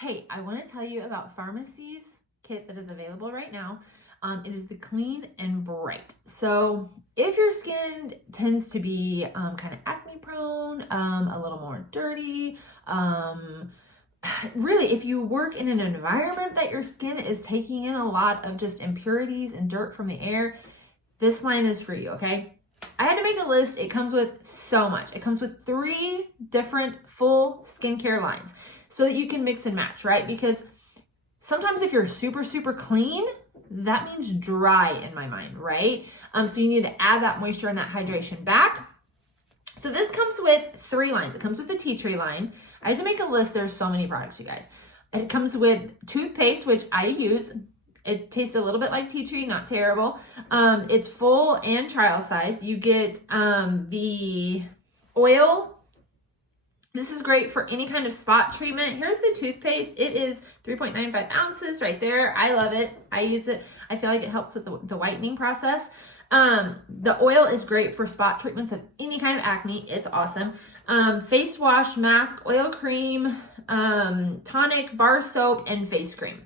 Hey, I want to tell you about Farmasi's kit that is available right now. It is the Clean and Bright. So if your skin tends to be kind of acne prone, a little more dirty, really, if you work in an environment that your skin is taking in a lot of just impurities and dirt from the air, this line is for you, okay? I had to make a list. It comes with so much. It comes with 3 different full skincare lines so that you can mix and match, right? Because sometimes if you're super, super clean, that means dry in my mind, right? So you need to add that moisture and that hydration back. So this comes with 3 lines. It comes with the tea tree line. I had to make a list. There's so many products, you guys. It comes with toothpaste, which I use. It tastes a little bit like tea tree, not terrible. It's full and trial size. You get the oil. This is great for any kind of spot treatment. Here's the toothpaste. It is 3.95 ounces right there. I love it. I use it. I feel like it helps with the whitening process. The oil is great for spot treatments of any kind of acne. It's awesome. Face wash, mask, oil cream, tonic, bar soap, and face cream.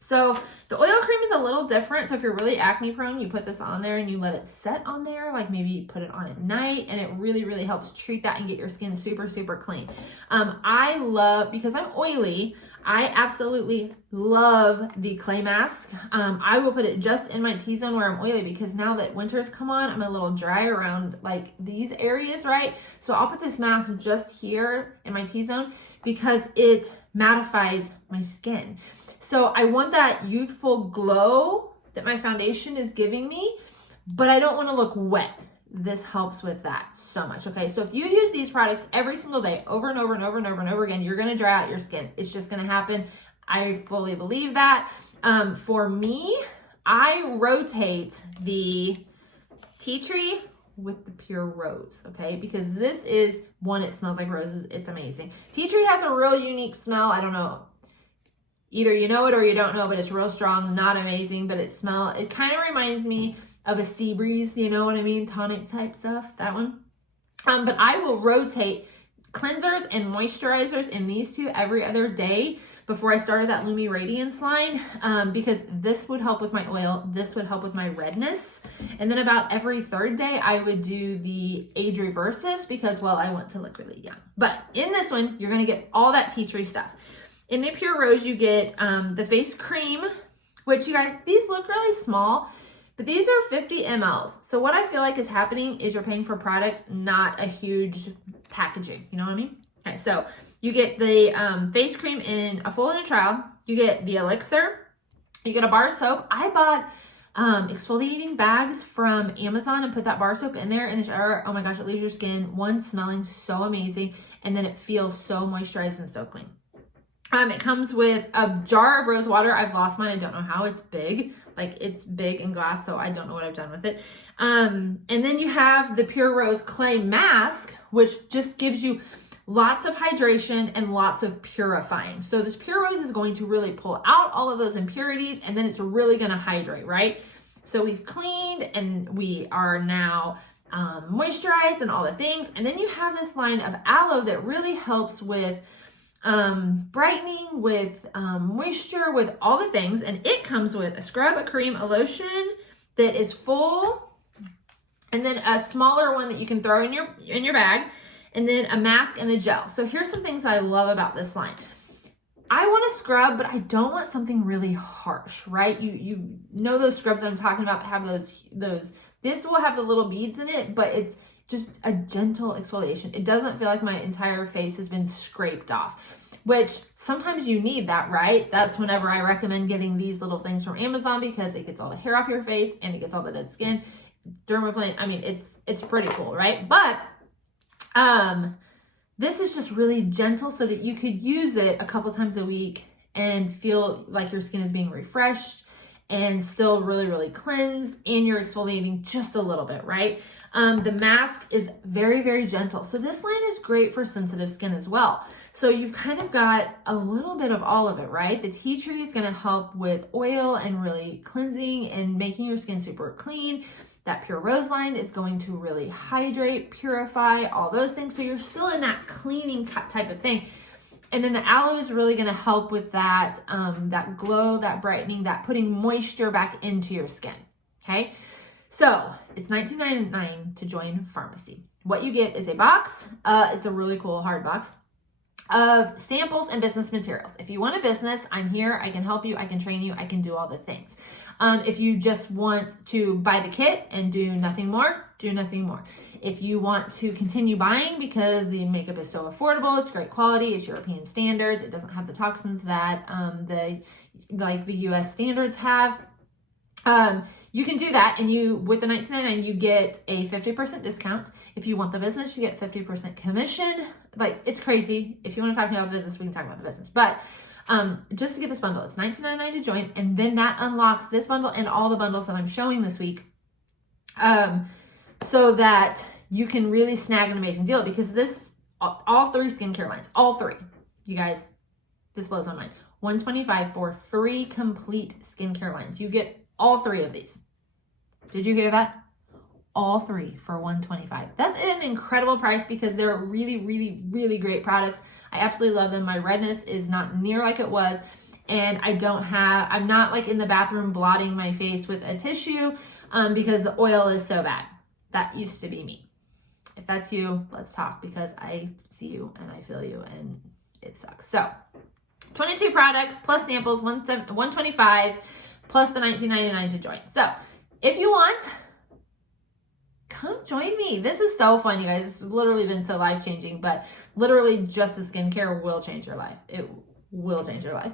So the oil cream is a little different. So if you're really acne prone, you put this on there and you let it set on there, like maybe put it on at night, and it really, really helps treat that and get your skin super, super clean. I love, because I'm oily, I absolutely love the clay mask. I will put it just in my T-zone where I'm oily, because now that winter's come on, I'm a little dry around like these areas, right? So I'll put this mask just here in my T-zone because it mattifies my skin. So I want that youthful glow that my foundation is giving me, but I don't want to look wet. This helps with that so much. Okay, so if you use these products every single day, over and over and over and over and over again, you're going to dry out your skin. It's just going to happen. I fully believe that. For me, I rotate the tea tree with the pure rose, okay? Because this is one, it smells like roses. It's amazing. Tea tree has a real unique smell. I don't know. Either you know it or you don't know, but it's real strong, not amazing, but it kind of reminds me of a sea breeze, you know what I mean? Tonic type stuff, that one. But I will rotate cleansers and moisturizers in these 2 every other day before I started that Lumi Radiance line, because this would help with my oil, this would help with my redness. And then about every 3rd day, I would do the age reverses because, well, I want to look really young. But in this one, you're gonna get all that tea tree stuff. In the Pure Rose, you get the face cream, which you guys, these look really small, but these are 50 mLs. So what I feel like is happening is you're paying for product, not a huge packaging. You know what I mean? Okay, so you get the face cream in a full and a trial. You get the elixir. You get a bar soap. I bought exfoliating bags from Amazon and put that bar soap in there in the shower. Oh my gosh, it leaves your skin, one, smelling so amazing, and then it feels so moisturized and so clean. It comes with a jar of rose water. I've lost mine. I don't know how. It's big. Like, it's big in glass, so I don't know what I've done with it. And then you have the Pure Rose Clay Mask, which just gives you lots of hydration and lots of purifying. So this Pure Rose is going to really pull out all of those impurities, and then it's really going to hydrate, right? So we've cleaned, and we are now moisturized and all the things. And then you have this line of aloe that really helps with brightening, with moisture, with all the things. And it comes with a scrub, a cream, a lotion that is full, and then a smaller one that you can throw in your bag, and then a mask and a gel. So here's some things I love about this line. I want a scrub, but I don't want something really harsh, right? You know those scrubs I'm talking about that have those, this will have the little beads in it, but it's just a gentle exfoliation. It doesn't feel like my entire face has been scraped off, which sometimes you need that, right? That's whenever I recommend getting these little things from Amazon, because it gets all the hair off your face and it gets all the dead skin. Dermaplane, I mean, it's pretty cool, right? But this is just really gentle so that you could use it a couple times a week and feel like your skin is being refreshed and still really, really cleansed, and you're exfoliating just a little bit, right? The mask is very, very gentle. So this line is great for sensitive skin as well. So you've kind of got a little bit of all of it, right? The tea tree is going to help with oil and really cleansing and making your skin super clean. That Pure Rose line is going to really hydrate, purify, all those things. So you're still in that cleaning type of thing. And then the aloe is really going to help with that, that glow, that brightening, that putting moisture back into your skin. Okay. So it's $19.99 to join Farmasi. What you get is a box. It's a really cool hard box of samples and business materials. If you want a business, I'm here. I can help you. I can train you. I can do all the things. If you just want to buy the kit and do nothing more, do nothing more. If you want to continue buying because the makeup is so affordable, it's great quality, it's European standards, it doesn't have the toxins that the US standards have, you can do that, and with the $19.99 you get a 50% discount. If you want the business, you get 50% commission. Like, it's crazy. If you want to talk to me about business, we can talk about the business. But just to get this bundle, it's $19.99 to join, and then that unlocks this bundle and all the bundles that I'm showing this week, so that you can really snag an amazing deal, because this, all 3 skincare lines, all 3, you guys, this blows my mind. $125 for 3 complete skincare lines. You get all 3 of these. Did you hear that? All 3 for $125. That's an incredible price because they're really, really, really great products. I absolutely love them. My redness is not near like it was, and I'm not like in the bathroom blotting my face with a tissue because the oil is so bad. That used to be me. If that's you, let's talk, because I see you and I feel you and it sucks. So 22 products plus samples, $125 plus the $19.99 to join. So if you want, come join me. This is so fun, you guys. It's literally been so life-changing, but literally just the skincare will change your life. It will change your life.